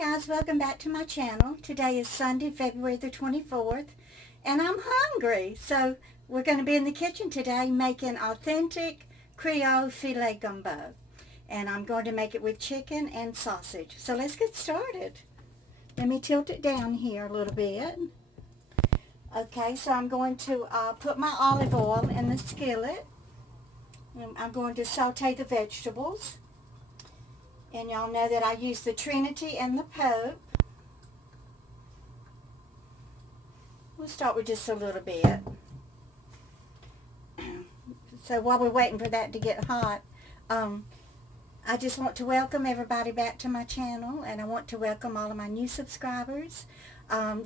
Guys, welcome back to my channel. Today is Sunday, February the 24th, and I'm hungry. So we're going to be in the kitchen today making authentic Creole filet gumbo. And I'm going to make it with chicken and sausage. So let's get started. Let me tilt it down here a little bit. Okay, so I'm going to put my olive oil in the skillet. I'm going to saute the vegetables. And y'all know that I use the Trinity and the Pope. We'll start with just a little bit. So while we're waiting for that to get hot, I just want to welcome everybody back to my channel, and I want to welcome all of my new subscribers.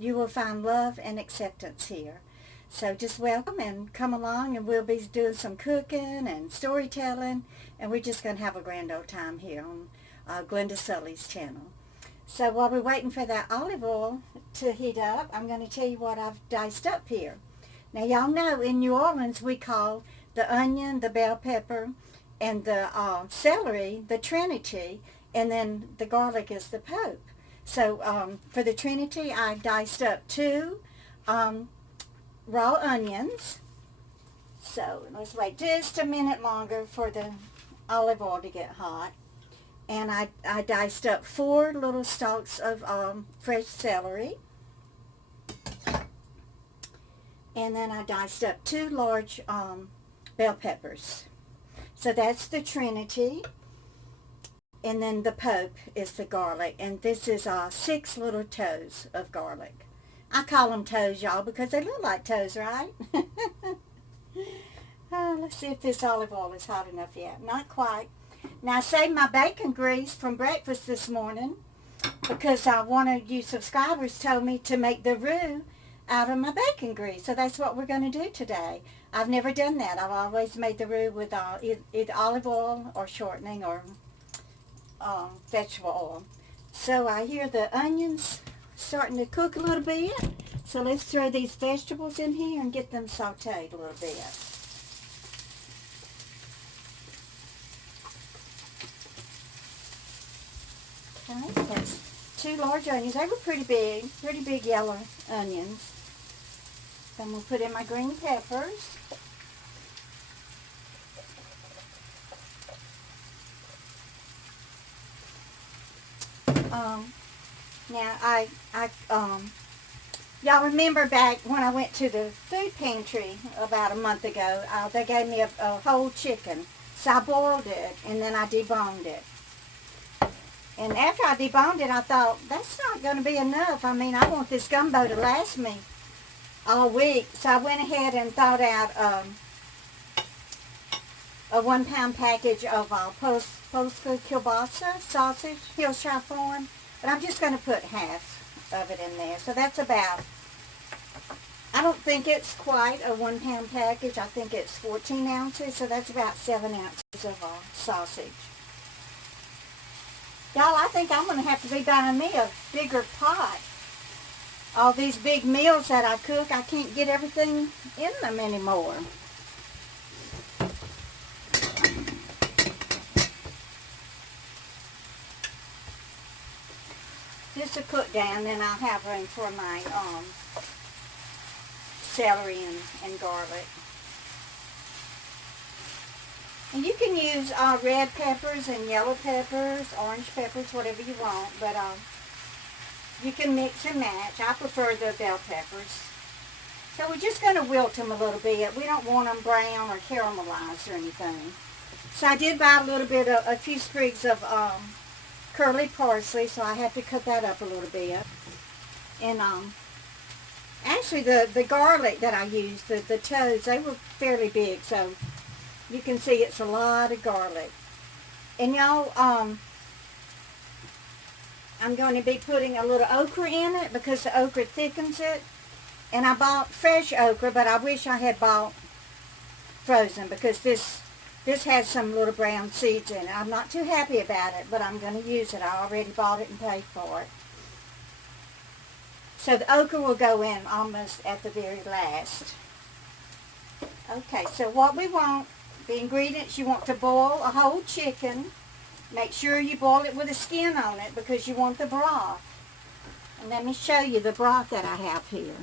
You will find love and acceptance here. So just welcome and come along, and we'll be doing some cooking and storytelling, and we're just going to have a grand old time here on Glenda Sully's channel. So while we're waiting for that olive oil to heat up, I'm going to tell you what I've diced up here. Now y'all know in New Orleans we call the onion, the bell pepper, and the celery the Trinity, and then the garlic is the Pope. So for the Trinity, I diced up 2 raw onions. So let's wait just a minute longer for the olive oil to get hot. And I diced up 4 little stalks of fresh celery. And then I diced up 2 large bell peppers. So that's the Trinity. And then the Pope is the garlic. And this is 6 little toes of garlic. I call them toes, y'all, because they look like toes, right? Let's see if this olive oil is hot enough yet. Not quite. Now, I saved my bacon grease from breakfast this morning because one of you subscribers told me to make the roux out of my bacon grease. So that's what we're going to do today. I've never done that. I've always made the roux with either olive oil or shortening or vegetable oil. So I hear the onions starting to cook a little bit. So let's throw these vegetables in here and get them sauteed a little bit. Okay, that's 2 large onions. They were pretty big yellow onions. Then we'll put in my green peppers. Now y'all remember back when I went to the food pantry about a month ago, they gave me a whole chicken. So I boiled it and then I deboned it. And after I deboned it, I thought, that's not going to be enough. I mean, I want this gumbo to last me all week. So I went ahead and thawed out a 1-pound package of Tabasco kielbasa sausage, Hillshire Farm. But I'm just going to put half of it in there. So that's about, I don't think it's quite a 1-pound package. I think it's 14 ounces. So that's about 7 ounces of sausage. Y'all, I think I'm going to have to be buying me a bigger pot. All these big meals that I cook, I can't get everything in them anymore. Just to cook down, then I'll have room for my celery and garlic. And you can use red peppers and yellow peppers, orange peppers, whatever you want. But you can mix and match. I prefer the bell peppers. So we're just going to wilt them a little bit. We don't want them brown or caramelized or anything. So I did buy a few sprigs of curly parsley, so I have to cut that up a little bit. And actually the garlic that I used, the toes, they were fairly big, so you can see it's a lot of garlic. And y'all, I'm going to be putting a little okra in it because the okra thickens it. And I bought fresh okra, but I wish I had bought frozen because this has some little brown seeds in it. I'm not too happy about it, but I'm going to use it. I already bought it and paid for it. So the okra will go in almost at the very last. Okay, so what we want, the ingredients, you want to boil a whole chicken. Make sure you boil it with a skin on it because you want the broth. And let me show you the broth that I have here.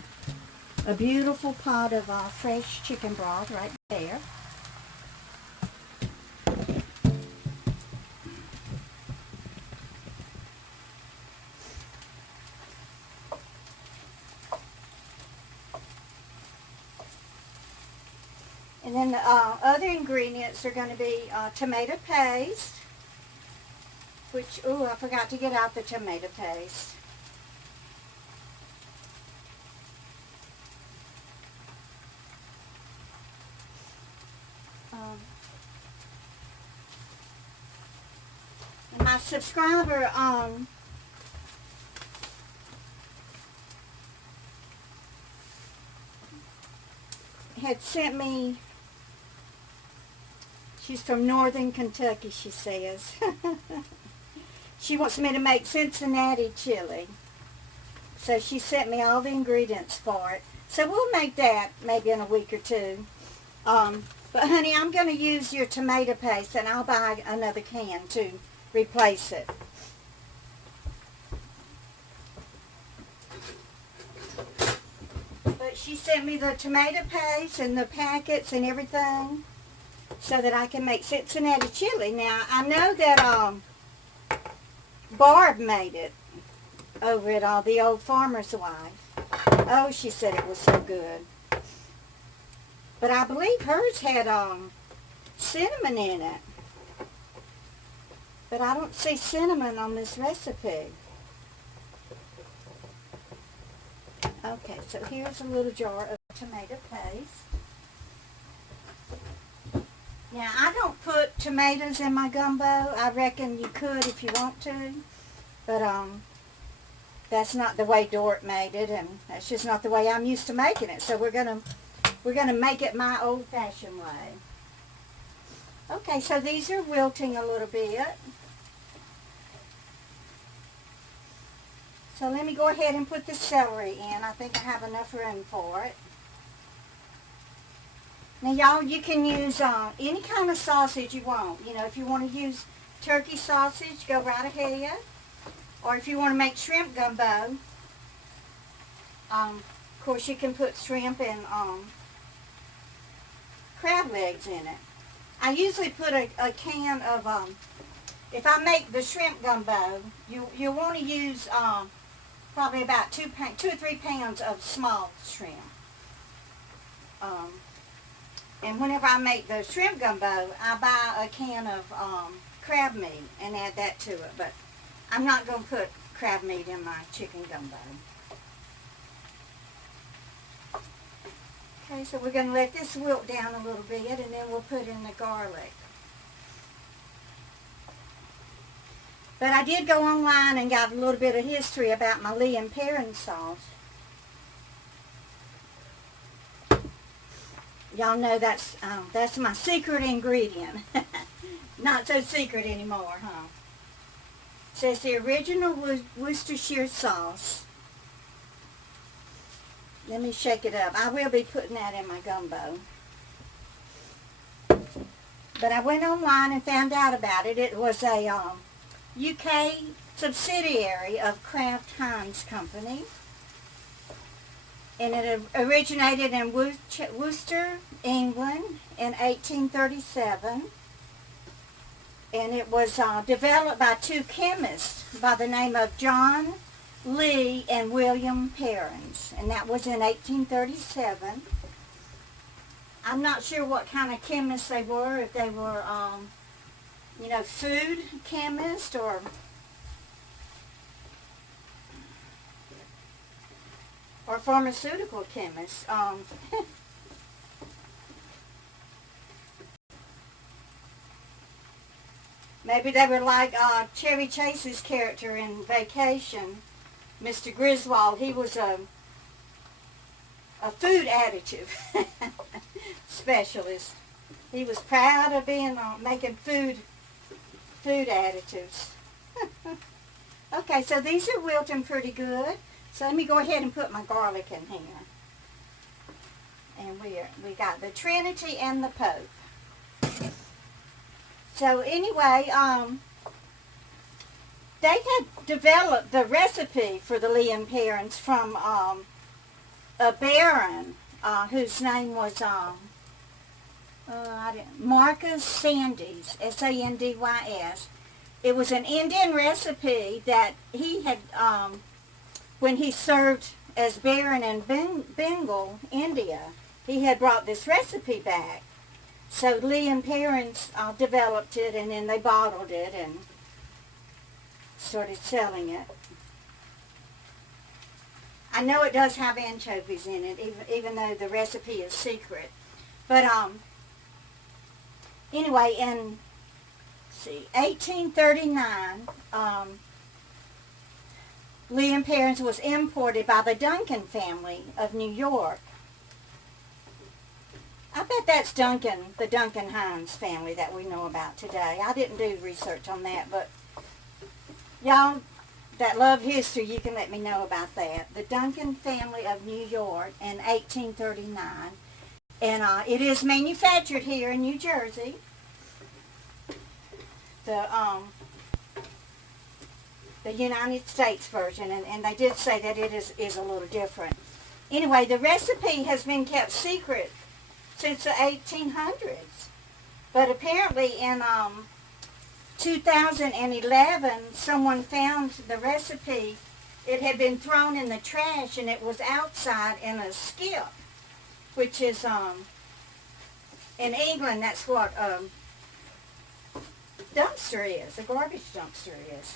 A beautiful pot of fresh chicken broth right there. And then the other ingredients are going to be tomato paste, which, ooh, I forgot to get out the tomato paste. And my subscriber, had sent me, she's from Northern Kentucky, she says. She wants me to make Cincinnati chili. So she sent me all the ingredients for it. So we'll make that maybe in a week or two. But honey, I'm going to use your tomato paste, and I'll buy another can to replace it. But she sent me the tomato paste and the packets and everything so that I can make Cincinnati chili. Now, I know that Barb made it over at the old farmer's wife. Oh, she said it was so good. But I believe hers had cinnamon in it. But I don't see cinnamon on this recipe. Okay, so here's a little jar of tomato paste. Now, I don't put tomatoes in my gumbo. I reckon you could if you want to. But that's not the way Dort made it, and that's just not the way I'm used to making it. So we're gonna make it my old-fashioned way. Okay, so these are wilting a little bit. So let me go ahead and put the celery in. I think I have enough room for it. Now, y'all, you can use any kind of sausage you want. You know, if you want to use turkey sausage, go right ahead. Or if you want to make shrimp gumbo, of course, you can put shrimp and crab legs in it. I usually put a can of, if I make the shrimp gumbo, you want to use probably about 2 or 3 pounds of small shrimp. And whenever I make the shrimp gumbo, I buy a can of crab meat and add that to it. But I'm not going to put crab meat in my chicken gumbo. Okay, so we're going to let this wilt down a little bit, and then we'll put in the garlic. But I did go online and got a little bit of history about my Lea and Perrins sauce. Y'all know that's my secret ingredient. Not so secret anymore, huh? It says the original Worcestershire sauce. Let me shake it up. I will be putting that in my gumbo. But I went online and found out about it. It was a UK subsidiary of Kraft Heinz Company. And it originated in Worcester, England in 1837. And it was developed by 2 chemists by the name of John Lea and William Perrins. And that was in 1837. I'm not sure what kind of chemists they were, if they were, you know, food chemists or pharmaceutical chemists. Maybe they were like Chevy Chase's character in Vacation, Mr. Griswold. He was a food additive specialist. He was proud of being making food additives. Okay, so these are wilting pretty good. So let me go ahead and put my garlic in here. And we got the Trinity and the Pope. So anyway, they had developed the recipe for the Lea and Perrins from a baron whose name was Marcus Sandys, Sandys. It was an Indian recipe that he had, when he served as baron in Bengal, India, he had brought this recipe back. So Lea and Perrins developed it, and then they bottled it and started selling it. I know it does have anchovies in it, even though the recipe is secret. But anyway, in 1839, Lea and Perrins was imported by the Duncan family of New York. I bet that's the Duncan Hines family that we know about today. I didn't do research on that, but y'all that love history, you can let me know about that. The Duncan family of New York in 1839. And it is manufactured here in New Jersey. The United States version, and they did say that it is a little different. Anyway, the recipe has been kept secret since the 1800s. But apparently in 2011, someone found the recipe. It had been thrown in the trash, and it was outside in a skip, which is, in England, that's what dumpster is, a garbage dumpster is.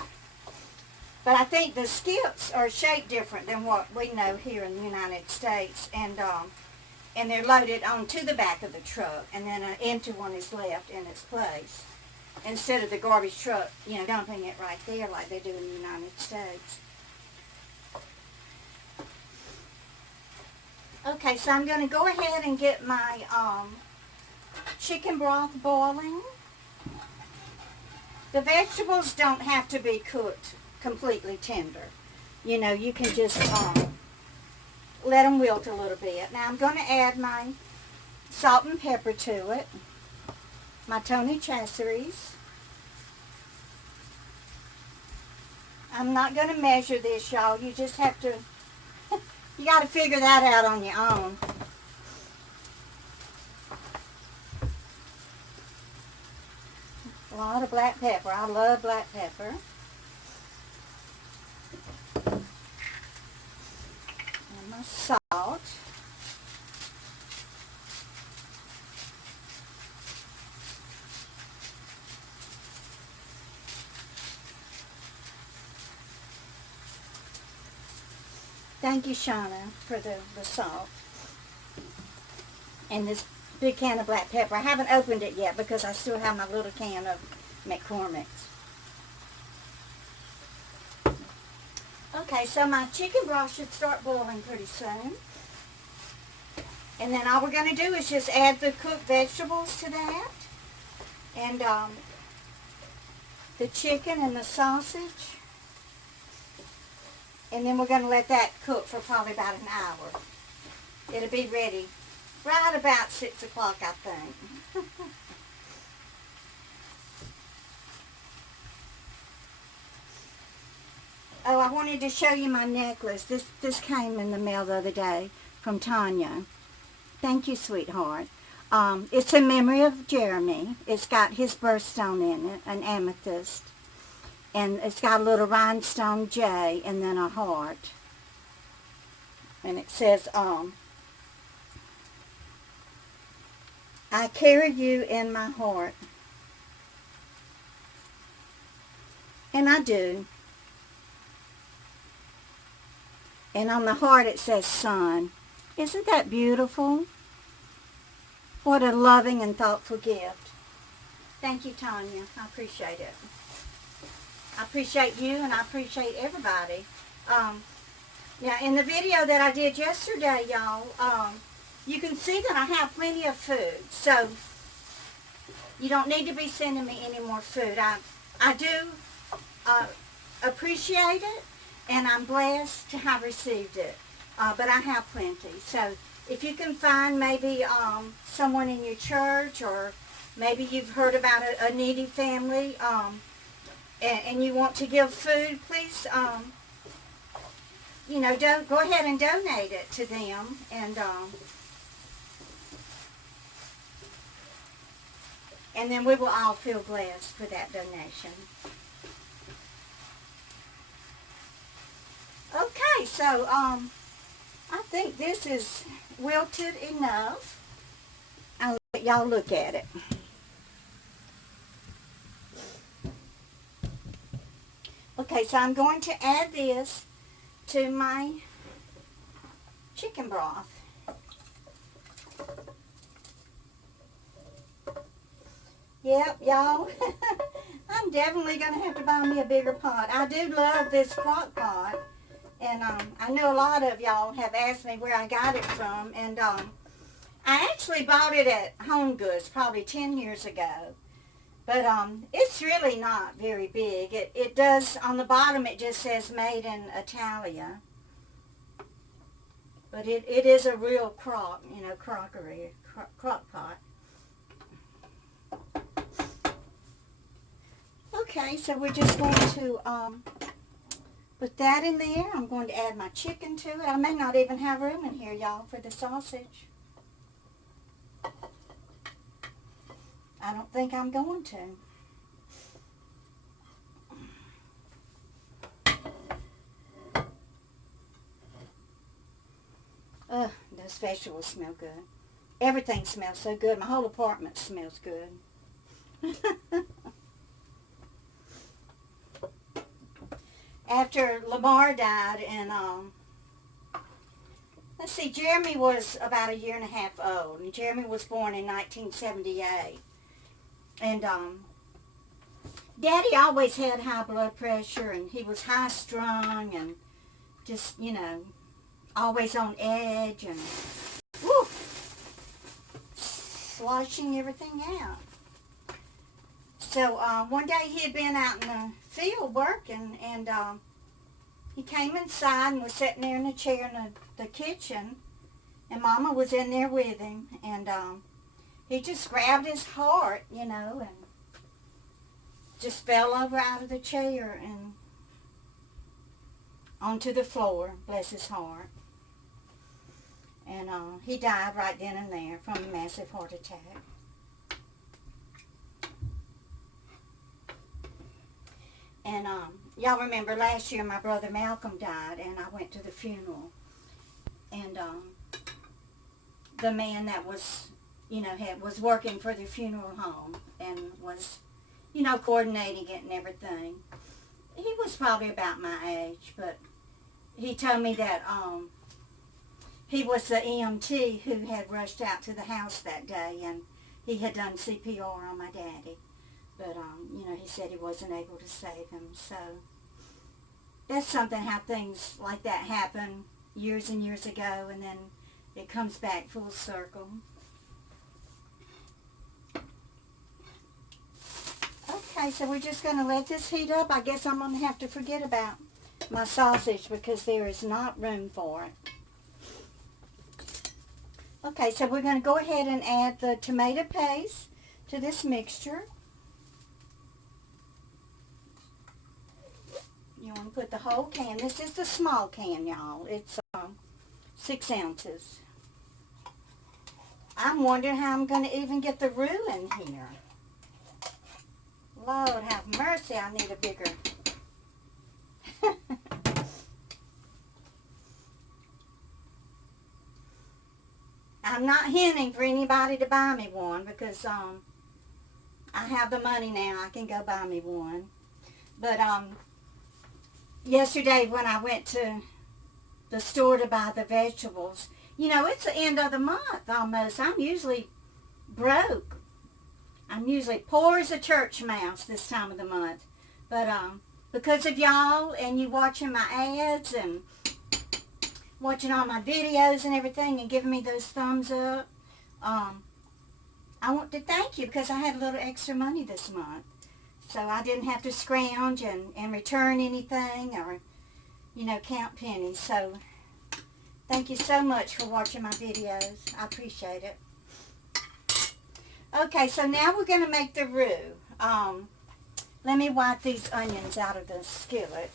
But I think the skips are shaped different than what we know here in the United States, and they're loaded onto the back of the truck, and then an empty one is left in its place, instead of the garbage truck, dumping it right there like they do in the United States. Okay, so I'm going to go ahead and get my chicken broth boiling. The vegetables don't have to be cooked completely tender. You can just let them wilt a little bit. Now I'm going to add my salt and pepper to it, my Tony Chacheres. I'm not going to measure this, y'all. You just have to, you got to figure that out on your own. A lot of black pepper. I love black pepper. And my salt. Thank you, Shauna, for the salt. And this big can of black pepper. I haven't opened it yet because I still have my little can of McCormick's. Okay, so my chicken broth should start boiling pretty soon. And then all we're going to do is just add the cooked vegetables to that. And the chicken and the sausage. And then we're going to let that cook for probably about an hour. It'll be ready right about 6 o'clock, I think. Oh, I wanted to show you my necklace. This came in the mail the other day from Tanya. Thank you, sweetheart. It's in memory of Jeremy. It's got his birthstone in it, an amethyst. And it's got a little rhinestone J and then a heart. And it says, I carry you in my heart. And I do. And on the heart it says son. Isn't that beautiful? What a loving and thoughtful gift. Thank you, Tanya. I appreciate it. I appreciate you, and I appreciate everybody. Now, in the video that I did yesterday, y'all, you can see that I have plenty of food. So, you don't need to be sending me any more food. I do appreciate it, and I'm blessed to have received it. But I have plenty. So, if you can find maybe someone in your church, or maybe you've heard about a needy family, and you want to give food, please, you know, don't go ahead and donate it to them. And then we will all feel blessed for that donation. Okay, so I think this is wilted enough. I'll let y'all look at it. Okay, so I'm going to add this to my chicken broth. Yep, y'all, I'm definitely going to have to buy me a bigger pot. I do love this crock pot, and I know a lot of y'all have asked me where I got it from, and I actually bought it at Home Goods probably 10 years ago. But it's really not very big. It does, on the bottom it just says made in Italia. But it is a real crock, you know, crockery, crock pot. Okay, so we're just going to put that in there. I'm going to add my chicken to it. I may not even have room in here, y'all, for the sausage. I don't think I'm going to. Ugh, those vegetables smell good. Everything smells so good. My whole apartment smells good. After Lamar died, and let's see, Jeremy was about a year and a half old, and Jeremy was born in 1978. And Daddy always had high blood pressure, and he was high strung, and just, you know, always on edge, and woo, sloshing everything out. So one day he had been out in the field working, and he came inside and was sitting there in a chair in the kitchen, and Mama was in there with him, and he just grabbed his heart, you know, and just fell over out of the chair and onto the floor, bless his heart. And he died right then and there from a massive heart attack. And y'all remember last year my brother Malcolm died, and I went to the funeral. And the man that was, you know, was working for the funeral home and was, you know, coordinating it and everything. He was probably about my age, but he told me that he was the EMT who had rushed out to the house that day, and he had done CPR on my daddy. But, you know, he said he wasn't able to save him. So that's something, how things like that happen years and years ago, and then it comes back full circle. Okay, so we're just going to let this heat up. I guess I'm going to have to forget about my sausage because there is not room for it. Okay, so we're going to go ahead and add the tomato paste to this mixture. You want to put the whole can. This is the small can, y'all. It's 6 ounces. I'm wondering how I'm going to even get the roux in here. Lord have mercy, I need a bigger. I'm not hinting for anybody to buy me one because I have the money now. I can go buy me one. But yesterday when I went to the store to buy the vegetables, you know, it's the end of the month almost. I'm usually broke. I'm usually poor as a church mouse this time of the month. But because of y'all and you watching my ads and watching all my videos and everything and giving me those thumbs up, I want to thank you because I had a little extra money this month. So I didn't have to scrounge and return anything or, you know, count pennies. So thank you so much for watching my videos. I appreciate it. Okay, so now we're going to make the roux. Let me wipe these onions out of the skillet.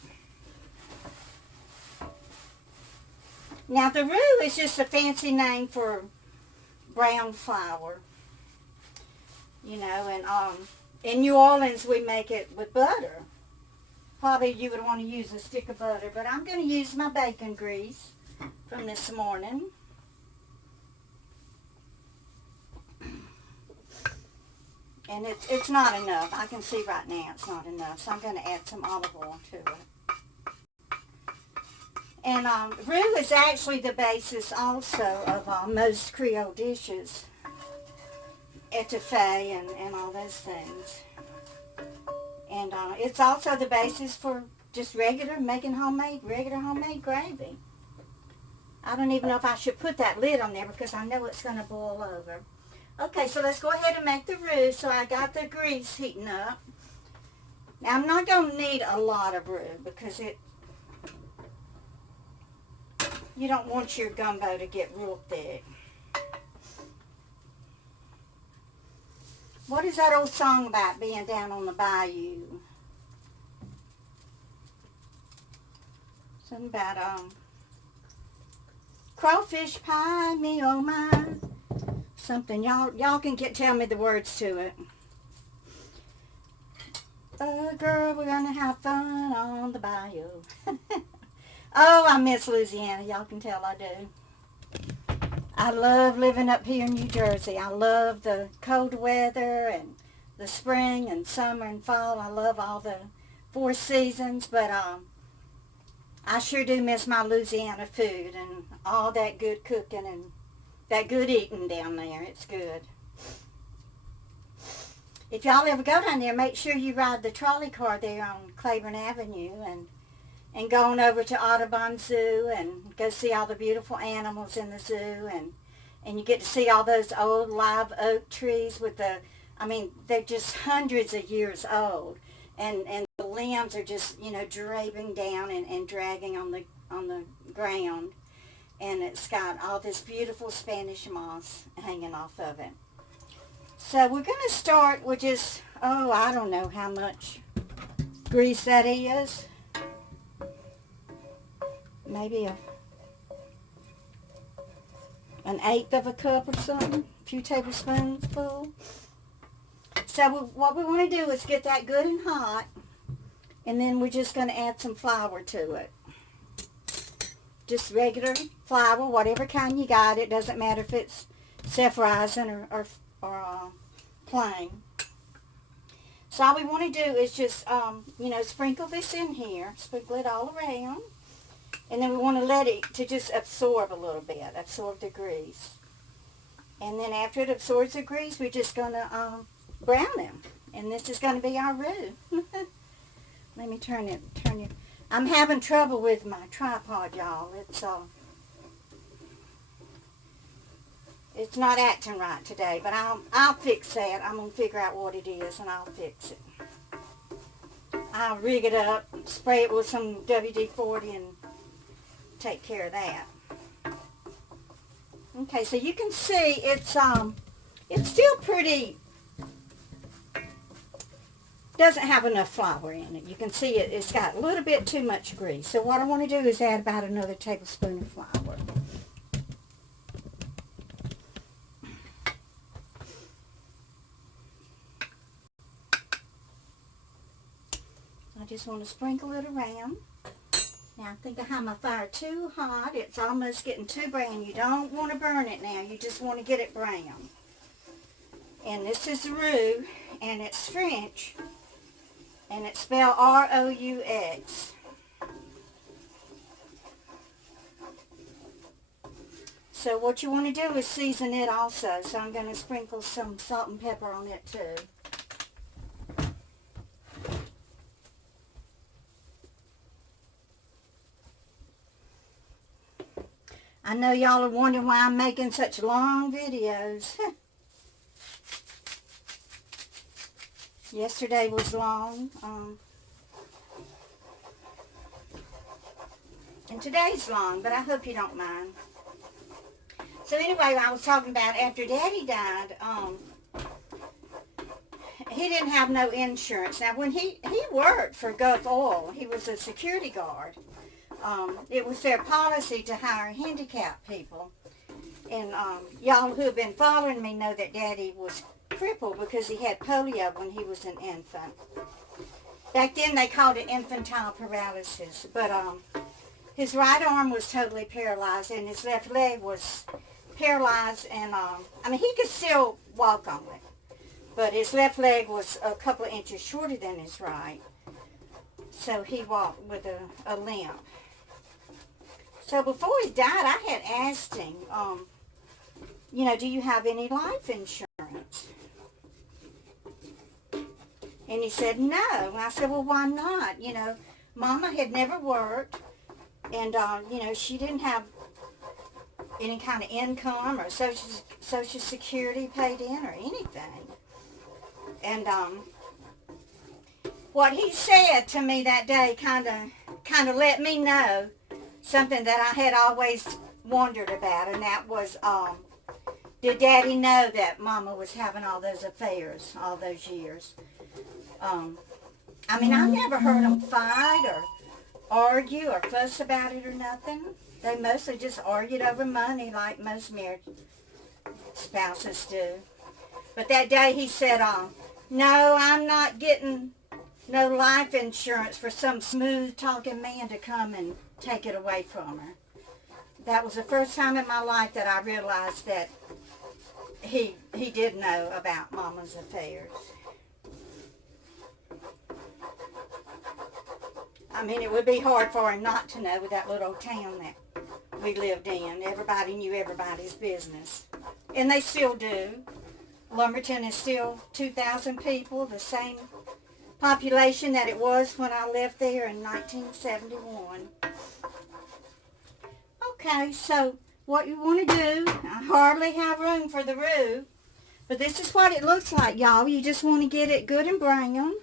Now, the roux is just a fancy name for brown flour. You know, and in New Orleans, we make it with butter. Probably you would want to use a stick of butter, but I'm going to use my bacon grease from this morning. And it's not enough. I can see right now it's not enough, so I'm going to add some olive oil to it. And roux is actually the basis also of most Creole dishes. Etouffee and all those things. And it's also the basis for just regular homemade gravy. I don't even know if I should put that lid on there because I know it's going to boil over. Okay, so let's go ahead and make the roux. So I got the grease heating up. Now I'm not going to need a lot of roux because you don't want your gumbo to get real thick. What is that old song about being down on the bayou? Something about crawfish pie, me oh my. Something y'all can tell me the words to it. Girl, we're gonna have fun on the bayou. Oh, I miss Louisiana. Y'all can tell I do. I love living up here in New Jersey. I love the cold weather and the spring and summer and fall. I love all the 4 seasons, but I sure do miss my Louisiana food and all that good cooking and that good eating down there. It's good. If y'all ever go down there, make sure you ride the trolley car there on Claiborne Avenue and go on over to Audubon Zoo and go see all the beautiful animals in the zoo, and you get to see all those old live oak trees with they're just hundreds of years old, and the limbs are just, you know, draping down and dragging on the ground, and it's got all this beautiful Spanish moss hanging off of it. So we're going to start with just, I don't know how much grease that is. Maybe an 1/8 of a cup or something, a few tablespoons full. So what we want to do is get that good and hot, and then we're just going to add some flour to it. Just regular flour, whatever kind you got. It doesn't matter if it's self-rising or plain. So all we want to do is just, sprinkle this in here, sprinkle it all around. And then we want to let it to just absorb a little bit, absorb the grease. And then after it absorbs the grease, we're just going to brown them. And this is going to be our roux. Let me turn it. I'm having trouble with my tripod, y'all. It's not acting right today, but I'll fix that. I'm going to figure out what it is, and I'll fix it. I'll rig it up, spray it with some WD-40, and take care of that. Okay, so you can see it's still pretty, doesn't have enough flour in it. You can see it's got a little bit too much grease. So what I want to do is add about another tablespoon of flour. I just want to sprinkle it around. Now, I think I have my fire too hot. It's almost getting too brown. You don't want to burn it now. You just want to get it brown. And this is roux, and it's French, and it's spelled R-O-U-X. So what you want to do is season it also. So I'm going to sprinkle some salt and pepper on it too. I know y'all are wondering why I'm making such long videos. Yesterday was long. And today's long, but I hope you don't mind. So anyway, I was talking about after Daddy died, he didn't have no insurance. Now, when he worked for Gulf Oil, he was a security guard. It was their policy to hire handicapped people. And y'all who have been following me know that Daddy was crippled because he had polio when he was an infant. Back then they called it infantile paralysis. But his right arm was totally paralyzed and his left leg was paralyzed. And I mean, he could still walk on it. But his left leg was a couple of inches shorter than his right. So he walked with a limp. So before he died, I had asked him, you know, do you have any life insurance? And he said, no. And I said, well, why not? You know, Mama had never worked. And, you know, she didn't have any kind of income or social security paid in or anything. And what he said to me that day kind of let me know something that I had always wondered about, and that was, did Daddy know that Mama was having all those affairs all those years? I mean, I never heard them fight or argue or fuss about it or nothing. They mostly just argued over money like most married spouses do. But that day he said, no, I'm not getting no life insurance for some smooth-talking man to come and take it away from her. That was the first time in my life that I realized that he did know about Mama's affairs. I mean, it would be hard for him not to know with that little town that we lived in. Everybody knew everybody's business. And they still do. Lumberton is still 2,000 people, the same population that it was when I left there in 1971. Okay, so what you want to do, I hardly have room for the roux, but this is what it looks like, y'all. You just want to get it good and brown.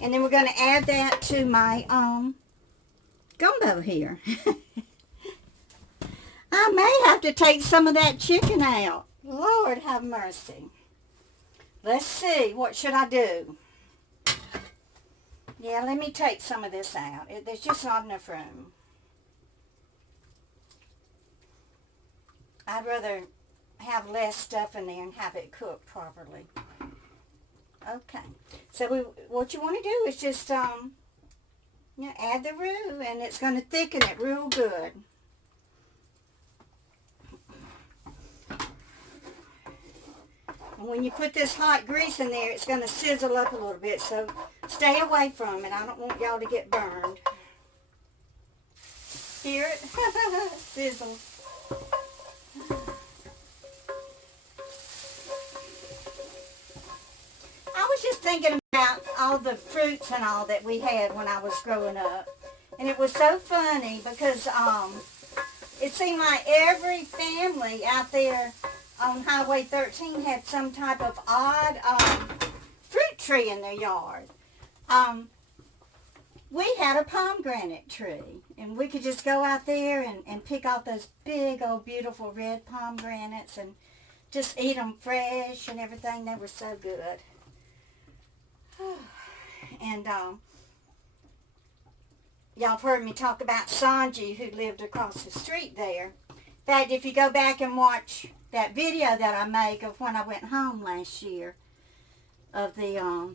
And then we're going to add that to my gumbo here. I may have to take some of that chicken out. Lord have mercy. Let's see, what should I do? Yeah, let me take some of this out. There's just not enough room. I'd rather have less stuff in there and have it cooked properly. Okay, so what you want to do is just you know, add the roux, and it's going to thicken it real good. And when you put this hot grease in there, it's going to sizzle up a little bit, so stay away from it. I don't want y'all to get burned. Hear it? Sizzle. I was just thinking about all the fruits and all that we had when I was growing up. And it was so funny because it seemed like every family out there on Highway 13 had some type of odd fruit tree in their yard. We had a pomegranate tree, and we could just go out there and pick off those big old beautiful red pomegranates and just eat them fresh and everything. They were so good. And y'all have heard me talk about Sanji, who lived across the street there. In fact, if you go back and watch that video that I make of when I went home last year of the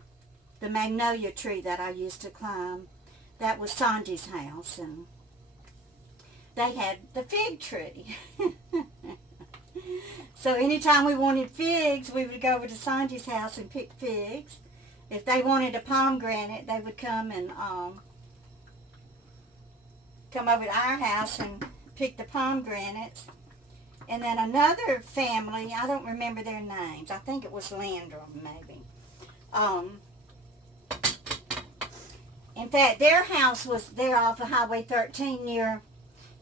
magnolia tree that I used to climb, that was Sanji's house, and they had the fig tree. So anytime we wanted figs, we would go over to Sanji's house and pick figs. If they wanted a pomegranate, they would come and come over to our house and pick the pomegranates. And then another family, I don't remember their names. I think it was Landrum, maybe. In fact, their house was there off of Highway 13 near,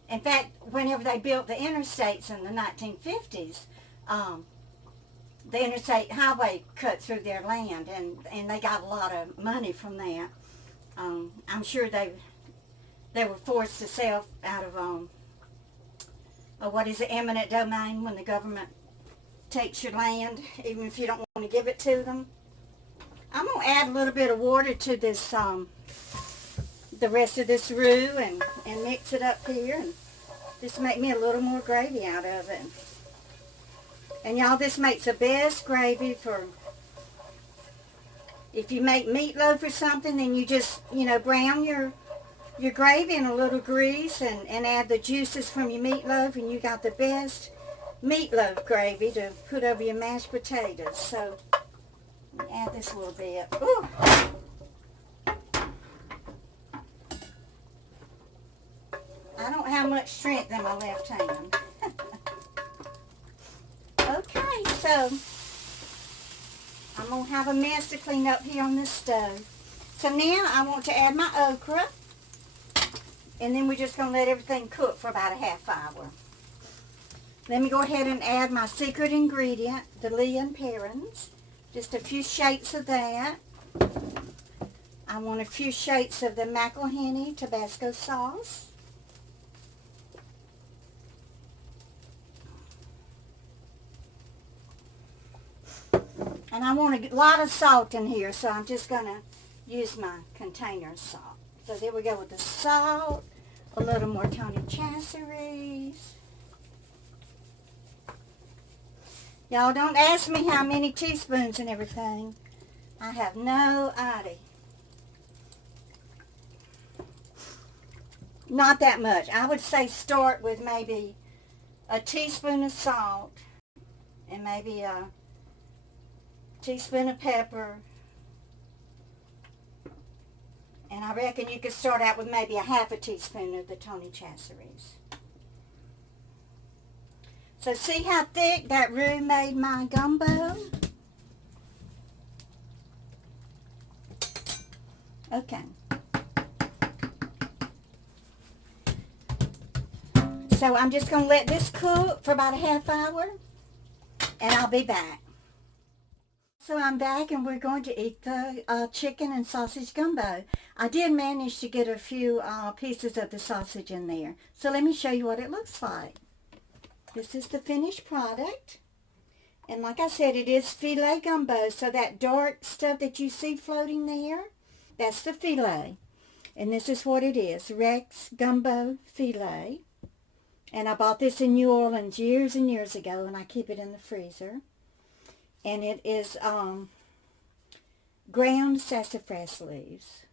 in fact, whenever they built the interstates in the 1950s, the interstate highway cut through their land, and they got a lot of money from that. I'm sure they were forced to sell out of what is it, eminent domain, when the government takes your land, even if you don't want to give it to them. I'm going to add a little bit of water to this, the rest of this roux and mix it up here. And just make me a little more gravy out of it. And y'all, this makes the best gravy for, if you make meatloaf or something, then you just, you know, brown your gravy in a little grease and add the juices from your meatloaf, and you got the best meatloaf gravy to put over your mashed potatoes. So, add this a little bit. Ooh. I don't have much strength in my left hand. Okay, so I'm going to have a mess to clean up here on this stove. So now I want to add my okra. And then we're just going to let everything cook for about a half hour. Let me go ahead and add my secret ingredient, the Lea and Perrins. Just a few shakes of that. I want a few shakes of the McElhenney Tabasco sauce. And I want a lot of salt in here, so I'm just going to use my container salt. So there we go with the salt, a little more Tony Chacheres. Y'all don't ask me how many teaspoons and everything. I have no idea. Not that much. I would say start with maybe a teaspoon of salt and maybe a teaspoon of pepper. And I reckon you could start out with maybe a half a teaspoon of the Tony Chacheres. So see how thick that roux made my gumbo? Okay. So I'm just going to let this cook for about a half hour, and I'll be back. So I'm back, and we're going to eat the chicken and sausage gumbo. I did manage to get a few pieces of the sausage in there. So let me show you what it looks like. This is the finished product. And like I said, it is filet gumbo. So that dark stuff that you see floating there, that's the filet. And this is what it is, Rex Gumbo Filet. And I bought this in New Orleans years and years ago, and I keep it in the freezer. And it is ground sassafras leaves.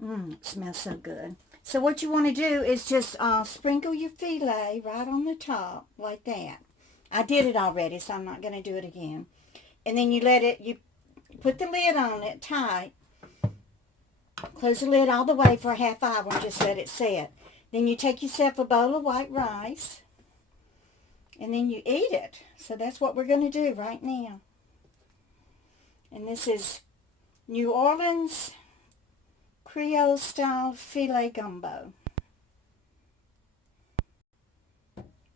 It smells so good. So what you want to do is just sprinkle your filet right on the top, like that. I did it already, so I'm not going to do it again. And then you put the lid on it tight. Close the lid all the way for a half hour and just let it set. Then you take yourself a bowl of white rice. And then you eat it. So that's what we're going to do right now. And this is New Orleans Creole style filet gumbo.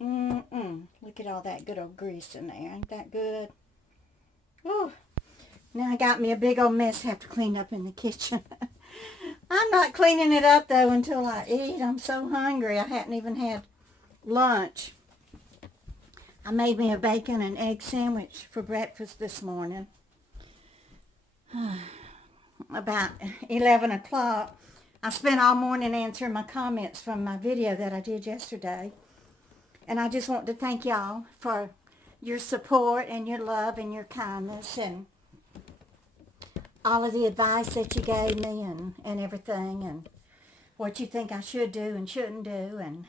Look at all that good old grease in there. Ain't that good? Oh, now I got me a big old mess I have to clean up in the kitchen. I'm not cleaning it up though until I eat. I'm so hungry. I hadn't even had lunch. I made me a bacon and egg sandwich for breakfast this morning. About 11 o'clock. I spent all morning answering my comments from my video that I did yesterday. And I just want to thank y'all for your support and your love and your kindness and all of the advice that you gave me and everything and what you think I should do and shouldn't do. And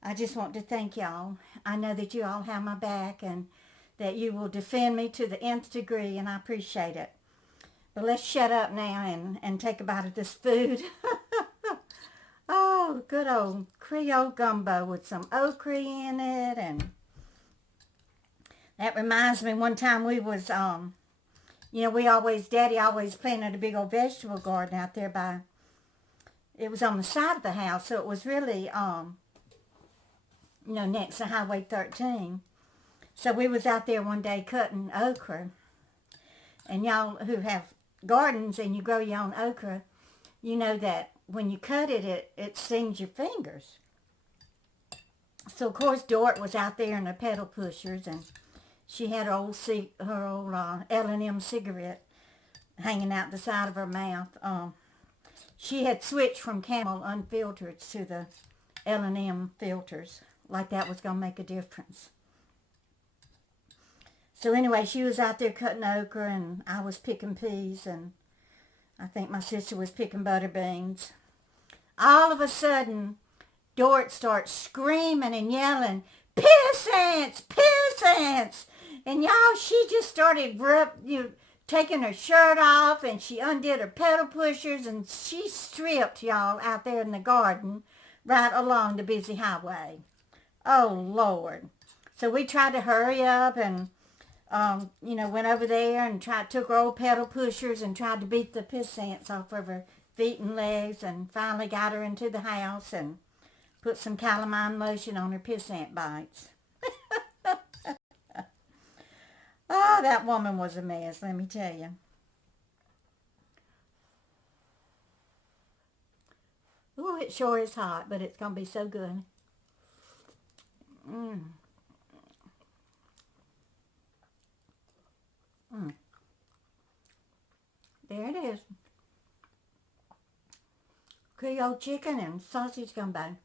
I just want to thank y'all. I know that you all have my back and that you will defend me to the nth degree, and I appreciate it. But let's shut up now and take a bite of this food. Oh, good old Creole gumbo with some okra in it. And that reminds me, one time we was, Daddy always planted a big old vegetable garden out there it was on the side of the house, so it was really, next to Highway 13. So we was out there one day cutting okra. And y'all who have gardens and you grow your own okra, you know that when you cut it, it stings your fingers. So, of course, Dort was out there in the pedal pushers, and she had her old L&M cigarette hanging out the side of her mouth. She had switched from Camel unfiltered to the L&M filters, like that was going to make a difference. So anyway, she was out there cutting okra, and I was picking peas, and I think my sister was picking butter beans. All of a sudden, Dort starts screaming and yelling, "Pissants! Pissants!" And y'all, she just started taking her shirt off, and she undid her pedal pushers, and she stripped, y'all, out there in the garden right along the busy highway. Oh, Lord. So we tried to hurry up and, went over there and took her old pedal pushers and tried to beat the pissants off of her feet and legs, and finally got her into the house and put some calamine lotion on her pissant bites. Oh, that woman was a mess, let me tell you. Ooh, it sure is hot, but it's going to be so good. There it is. Creole chicken and sausage gumbo.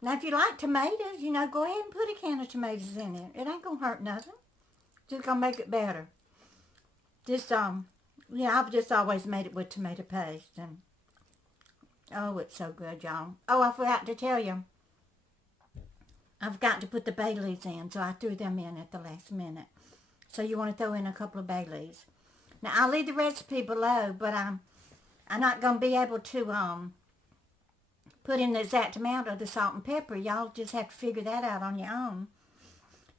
Now, if you like tomatoes, go ahead and put a can of tomatoes in it. It ain't going to hurt nothing. Just going to make it better. I've just always made it with tomato paste. And oh, it's so good, y'all. Oh, I forgot to tell you. I forgot to put the bay leaves in, so I threw them in at the last minute. So you want to throw in a couple of bay leaves. Now, I'll leave the recipe below, but I'm not going to be able to put in the exact amount of the salt and pepper. Y'all just have to figure that out on your own.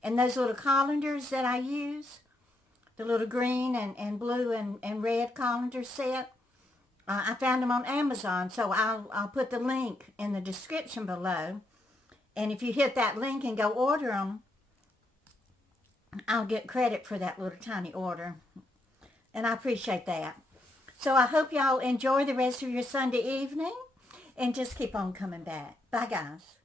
And those little colanders that I use, the little green and blue and red colander set, I found them on Amazon, so I'll put the link in the description below. And if you hit that link and go order them, I'll get credit for that little tiny order. And I appreciate that. So I hope y'all enjoy the rest of your Sunday evening, and just keep on coming back. Bye, guys.